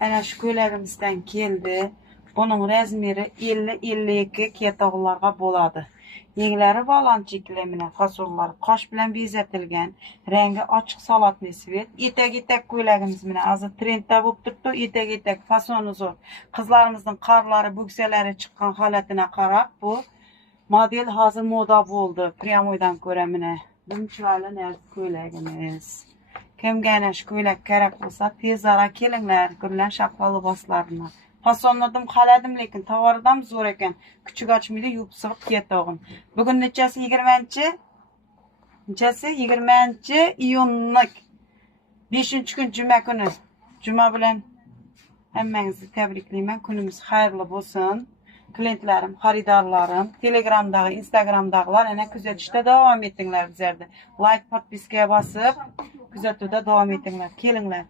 Ana şu köylagimizden keldi. Bunun razmeri 50-52 ketog'larga bo'ladi. Yengleri balan çekilemine fasollar kaş bilen bezetilgen, rengi açık salatlı svet, etek köylagimiz mine azı trendde bulup turdu, etek fasonu zor. Kızlarımızın karları, bükseleri çıkan halatına karab bu model hazır moda buldu. Priyamoydan göremine. Bunçalı nerede köylagimiz. Kim geniş köylek gerek olsa tez ara kelingler, gürlen şapkalı baslarına. Fasonladım, haladım lekin tavarıdan zor eken. Küçük açmaydı, yupsılıp ketog'un. Bugün neçesi 20-ci? Neçesi 20-ci iyunluk. 5-ci gün cuma günü. Cuma bilen hemmenizi tebrikleymen. Günümüz hayırlı olsun. Klientlerim, xaridarlarım, Telegram'dağı, Instagram'dağılar ana küzetişte devam ettinler bizlerde. Like, podpiskaya basıp küzetüde devam ettinler. Kelingler,